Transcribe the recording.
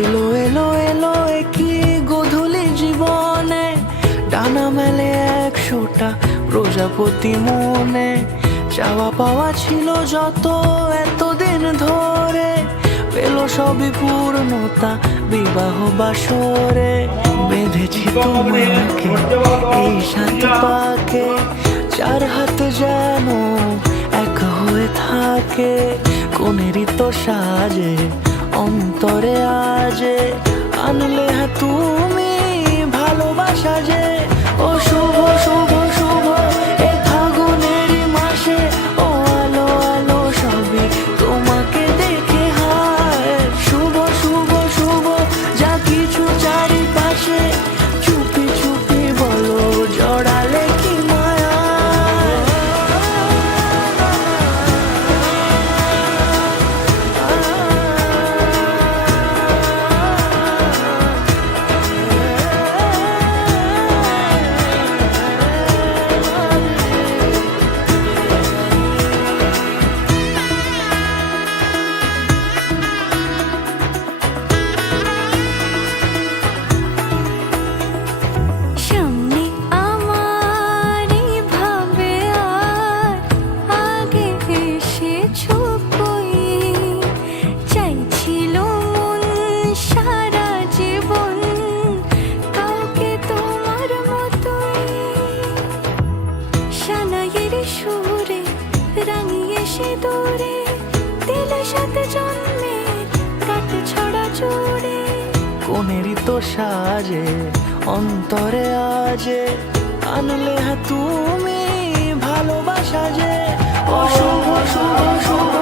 এলো এলো এলো কি গোধূলি জীবনে, ডানা মেলে 100টা প্রজাপতি মনে। চাওয়া পাওয়া ছিল যত এতদিন ধরে, পেল সবই পূর্ণতা বিবাহ বাসরে। বেঁধেছি তোমাকে এই 7 পাকে, 4 হাত যেন এক হয়ে থাকে। কোনেরই তো সাজে অন্তরে আজে, আনলে তুমি ভালোবাসা যে। ও শুভ শুভ শুভ এ ফাগুনেরই মাসে, ও আলো আলো সবই তোমাকে দেখে হায়। শুভ শুভ শুভ যা কিছু চারিপাশে, চুপি চুপি বলো জড়ালে কি মায়া। কোনেরই তো সাজে অন্তরে আজে, আনলে তুমি ভালোবাসা যে। ও শুভ শুভ শুভ